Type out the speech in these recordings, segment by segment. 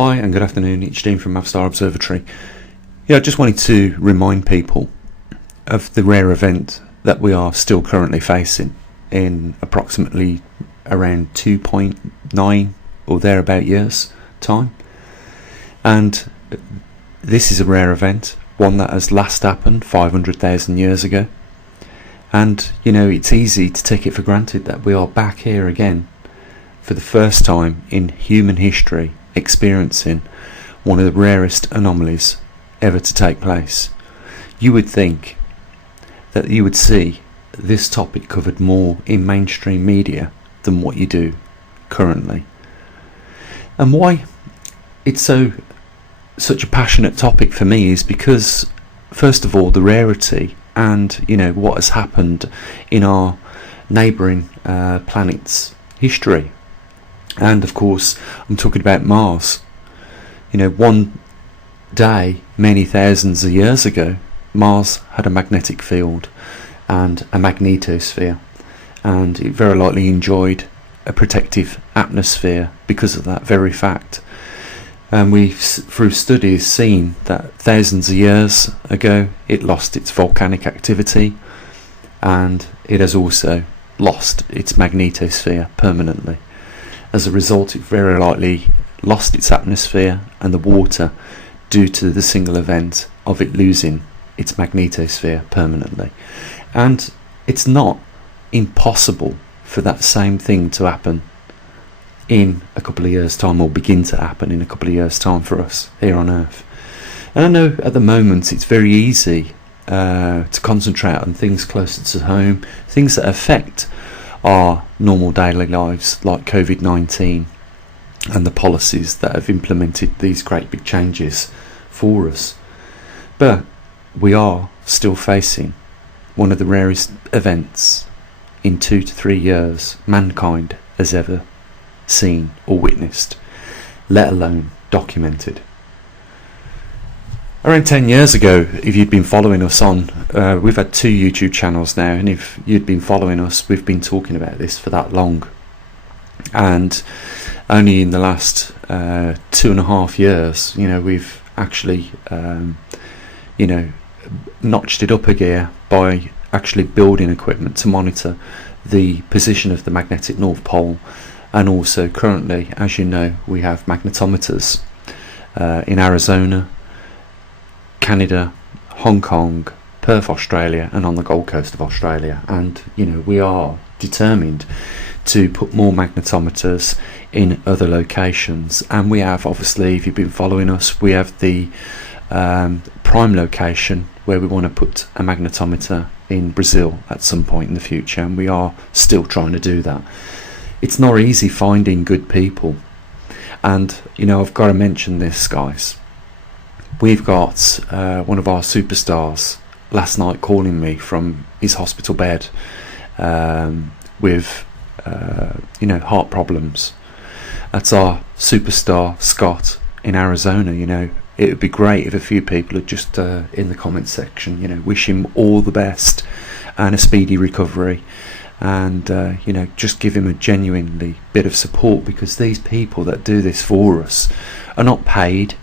Hi and good afternoon, it's Dean from maverickstar Observatory. I just wanted to remind people of the rare event that we are still currently facing in approximately around 2.9 or thereabout years time. And this is a rare event, one that has last happened 500,000 years ago. And it's easy to take it for granted that we are back here again for the first time in human history, experiencing one of the rarest anomalies ever to take place. You would think that you would see this topic covered more in mainstream media than what you do currently. And why it's such a passionate topic for me is because, first of all, the rarity and what has happened in our neighbouring planet's history. And of course, I'm talking about Mars. One day, many thousands of years ago, Mars had a magnetic field and a magnetosphere, and it very likely enjoyed a protective atmosphere because of that very fact. And we've, through studies, seen that thousands of years ago it lost its volcanic activity, and it has also lost its magnetosphere permanently. As a result, it very likely lost its atmosphere and the water due to the single event of it losing its magnetosphere permanently. And it's not impossible for that same thing to happen in a couple of years' time, or begin to happen in a couple of years' time for us here on Earth. And I know at the moment it's very easy to concentrate on things closer to home, things that affect our normal daily lives, like COVID-19 and the policies that have implemented these great big changes for us. But we are still facing one of the rarest events in 2 to 3 years mankind has ever seen or witnessed, let alone documented. Around 10 years ago, if you'd been following us on, we've had 2 YouTube channels now, and if you'd been following us, we've been talking about this for that long. And only in the last 2.5 years, we've actually notched it up a gear by actually building equipment to monitor the position of the magnetic North Pole. And also currently, as you know, we have magnetometers in Arizona, Canada, Hong Kong, Perth, Australia, and on the Gold Coast of Australia. And we are determined to put more magnetometers in other locations. And we have, obviously, if you've been following us, we have the prime location where we want to put a magnetometer in Brazil at some point in the future, and we are still trying to do that. It's not easy finding good people, and I've got to mention this, guys. We've got one of our superstars last night calling me from his hospital bed with heart problems. That's our superstar Scott in Arizona. It would be great if a few people had just in the comment section wish him all the best and a speedy recovery, and just give him a genuinely bit of support, because these people that do this for us are not paid.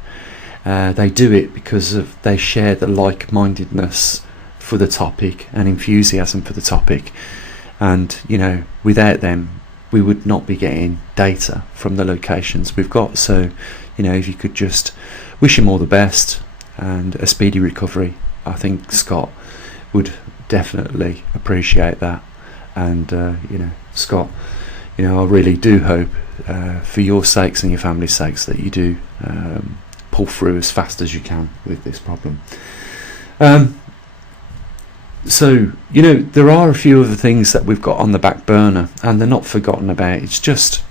They do it because they share the like-mindedness for the topic and enthusiasm for the topic, and without them we would not be getting data from the locations we've got. So if you could just wish him all the best and a speedy recovery, I think Scott would definitely appreciate that. And Scott, I really do hope for your sakes and your family's sakes that you do pull through as fast as you can with this problem. So there are a few other things that we've got on the back burner, and they're not forgotten about. It's just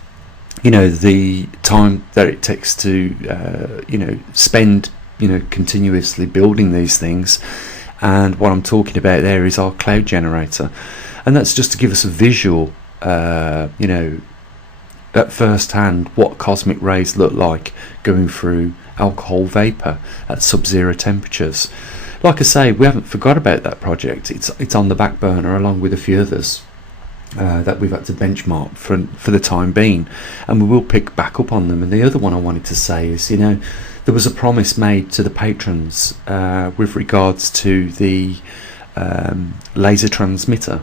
the time that it takes to spend continuously building these things. And what I'm talking about there is our cloud generator, and that's just to give us a visual at first hand what cosmic rays look like going through alcohol vapor at sub-zero temperatures. Like I say, we haven't forgot about that project. It's on the back burner along with a few others. that we've had to benchmark for the time being, and we will pick back up on them. And the other one I wanted to say is, there was a promise made to the patrons with regards to the laser transmitter,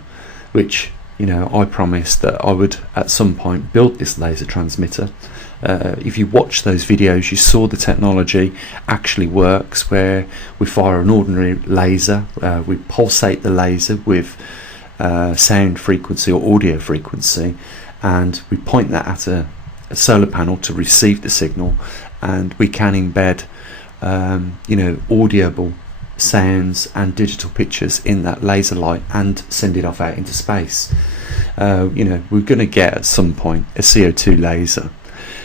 which I promised that I would at some point build this laser transmitter. If you watch those videos, you saw the technology actually works, where we fire an ordinary laser, we pulsate the laser with sound frequency or audio frequency, and we point that at a solar panel to receive the signal, and we can embed audible sounds and digital pictures in that laser light and send it off out into space. We're going to get at some point a CO2 laser,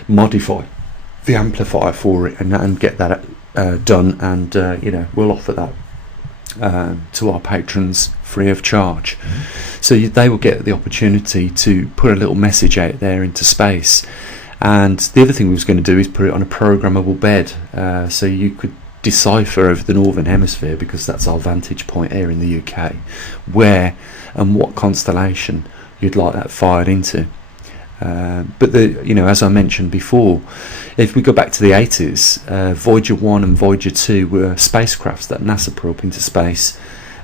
modify the amplifier for it, and get that done, and we'll offer that to our patrons free of charge. So they will get the opportunity to put a little message out there into space. And the other thing we was going to do is put it on a programmable bed, so you could decipher over the northern hemisphere, because that's our vantage point here in the UK, where and what constellation you'd like that fired into. But as I mentioned before, if we go back to the 80s, Voyager 1 and Voyager 2 were spacecrafts that NASA put up into space,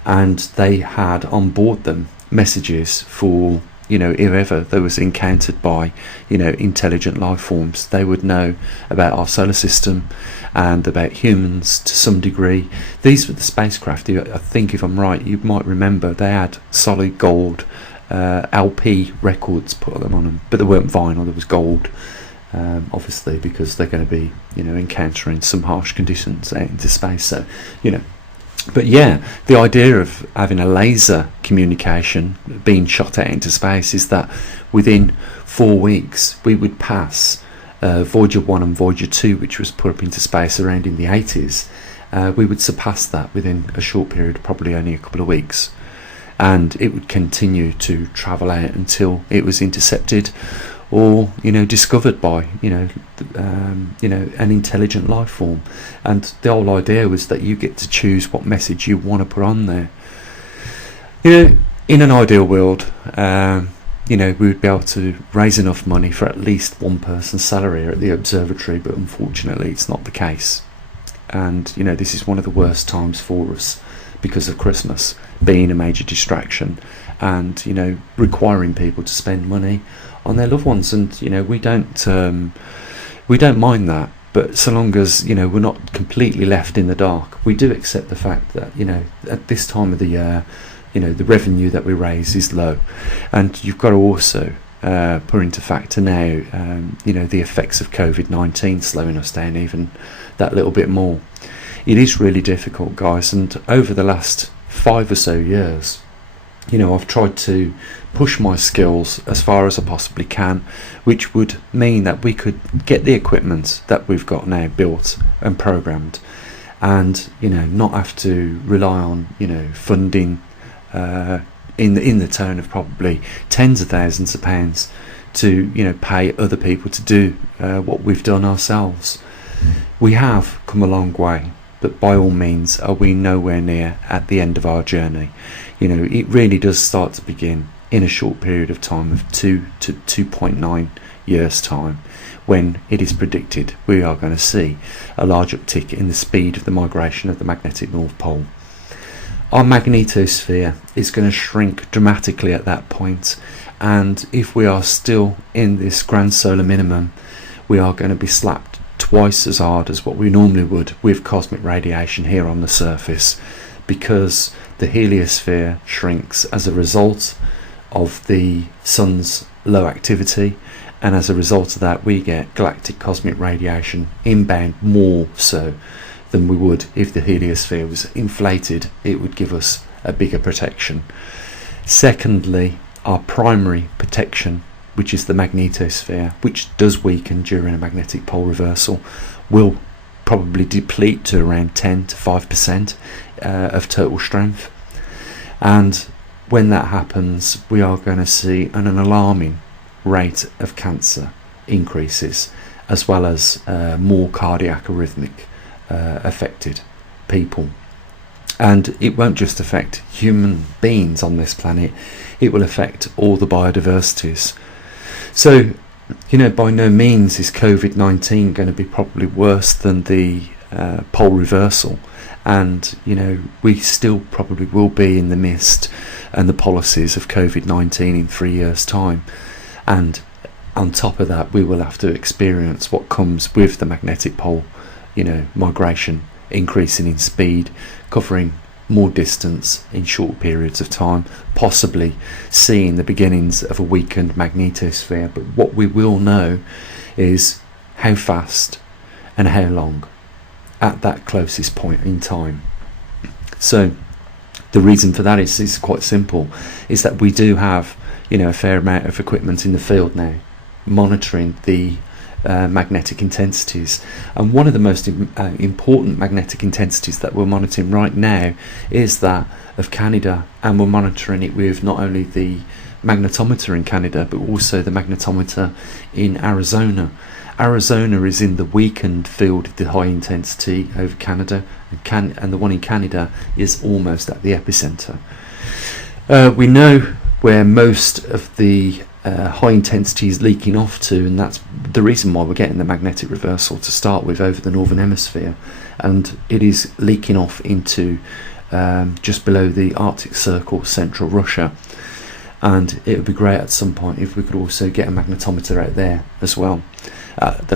and they had on board them messages for whoever they was encountered by intelligent life forms. They would know about our solar system and about humans to some degree. These were the spacecraft, I think, if I'm right, you might remember, they had solid gold LP records put them on them, but they weren't vinyl, there was gold, obviously, because they're going to be encountering some harsh conditions out into space. So but yeah, the idea of having a laser communication being shot out into space is that within 4 weeks we would pass Voyager 1 and Voyager 2, which was put up into space around in the 80s. We would surpass that within a short period, probably only a couple of weeks, and it would continue to travel out until it was intercepted or discovered by an intelligent life form. And the whole idea was that you get to choose what message you want to put on there. In an ideal world, we would be able to raise enough money for at least one person's salary at the observatory, but unfortunately it's not the case. And this is one of the worst times for us, because of Christmas being a major distraction, and requiring people to spend money on their loved ones. And we don't mind that, but so long as we're not completely left in the dark. We do accept the fact that at this time of the year, the revenue that we raise is low, and you've got to also put into factor now the effects of COVID-19 slowing us down even that little bit more. It is really difficult, guys, and over the last 5 or so years, I've tried to push my skills as far as I possibly can, which would mean that we could get the equipment that we've got now built and programmed, and not have to rely on funding in the tone of probably tens of thousands of pounds to pay other people to do what we've done ourselves. We have come a long way, but by all means are we nowhere near at the end of our journey. It really does start to begin in a short period of time of 2 to 2.9 years time, when it is predicted we are going to see a large uptick in the speed of the migration of the magnetic North Pole. Our magnetosphere is going to shrink dramatically at that point, and if we are still in this grand solar minimum, we are going to be slapped twice as hard as what we normally would with cosmic radiation here on the surface, because the heliosphere shrinks as a result of the sun's low activity, and as a result of that we get galactic cosmic radiation inbound more so than we would if the heliosphere was inflated. It would give us a bigger protection. Secondly, our primary protection, which is the magnetosphere, which does weaken during a magnetic pole reversal, will probably deplete to around 10 to 5% of total strength. And when that happens, we are going to see an alarming rate of cancer increases, as well as more cardiac arrhythmic affected people. And it won't just affect human beings on this planet, it will affect all the biodiversities. So, by no means is COVID-19 going to be probably worse than the pole reversal. And, we still probably will be in the midst and the policies of COVID-19 in 3 years' time. And on top of that, we will have to experience what comes with the magnetic pole, migration, increasing in speed, covering more distance in short periods of time, possibly seeing the beginnings of a weakened magnetosphere. But what we will know is how fast and how long at that closest point in time. So the reason for that is quite simple, is that we do have a fair amount of equipment in the field now monitoring the magnetic intensities, and one of the most important magnetic intensities that we're monitoring right now is that of Canada, and we're monitoring it with not only the magnetometer in Canada but also the magnetometer in Arizona. Arizona is in the weakened field of the high intensity over Canada, and the one in Canada is almost at the epicenter. We know where most of the high intensity is leaking off to, and that's the reason why we're getting the magnetic reversal to start with over the northern hemisphere, and it is leaking off into just below the Arctic Circle, central Russia. And it would be great at some point if we could also get a magnetometer out there as well at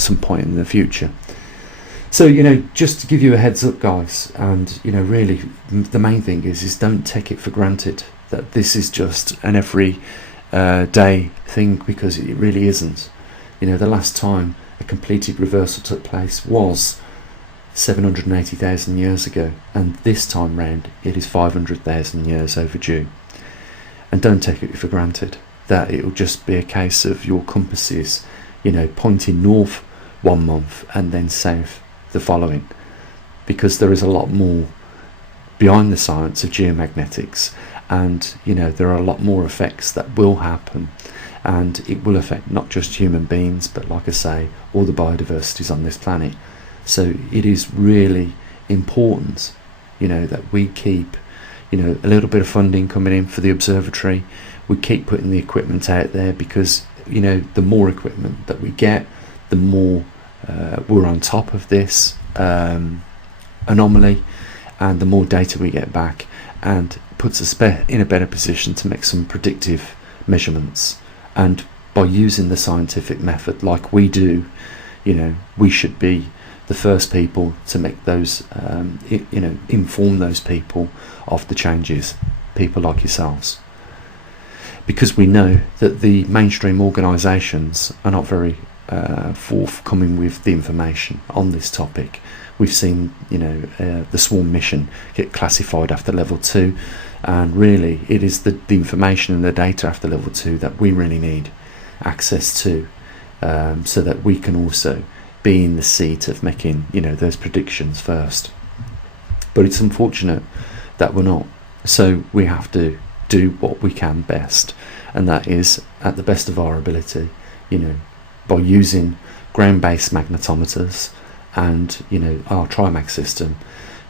some point in the future. So just to give you a heads up, guys, and really the main thing is don't take it for granted that this is just an every day thing, because it really isn't. The last time a completed reversal took place was 780,000 years ago, and this time round it is 500,000 years overdue. And don't take it for granted that it will just be a case of your compasses pointing north 1 month and then south the following, because there is a lot more behind the science of geomagnetics. And there are a lot more effects that will happen, and it will affect not just human beings, but like I say, all the biodiversities on this planet. So it is really important that we keep a little bit of funding coming in for the observatory. We keep putting the equipment out there, because the more equipment that we get, the more we're on top of this anomaly, and the more data we get back, and puts us in a better position to make some predictive measurements. And by using the scientific method like we do, we should be the first people to make those inform those people of the changes, people like yourselves, because we know that the mainstream organisations are not very forthcoming with the information on this topic. We've seen the Swarm mission get classified after level 2, and really it is the information and the data after level 2 that we really need access to, so that we can also be in the seat of making those predictions first. But it's unfortunate that we're not, so we have to do what we can best, and that is at the best of our ability, by using ground-based magnetometers and our Trimag system,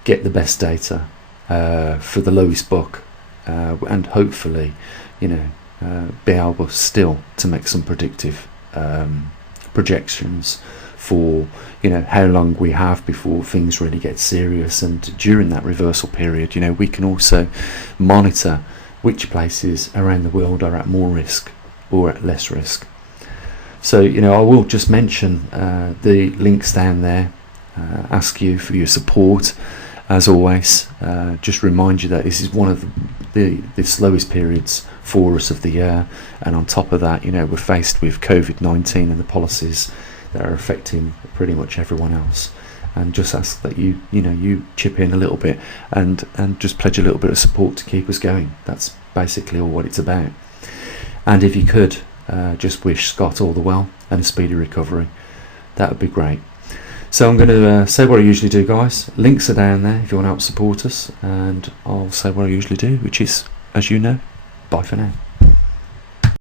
get the best data for the lowest buck, and hopefully be able still to make some predictive projections for how long we have before things really get serious. And during that reversal period, we can also monitor which places around the world are at more risk or at less risk. So I will just mention the links down there, ask you for your support as always. Just remind you that this is one of the slowest periods for us of the year, and on top of that we're faced with COVID-19 and the policies that are affecting pretty much everyone else. And just ask that you chip in a little bit and just pledge a little bit of support to keep us going. That's basically all what it's about. And if you could just wish Scott all the well and a speedy recovery, that would be great. So I'm going to say what I usually do, guys. Links are down there if you want to help support us, and I'll say what I usually do, which is, as you know, bye for now.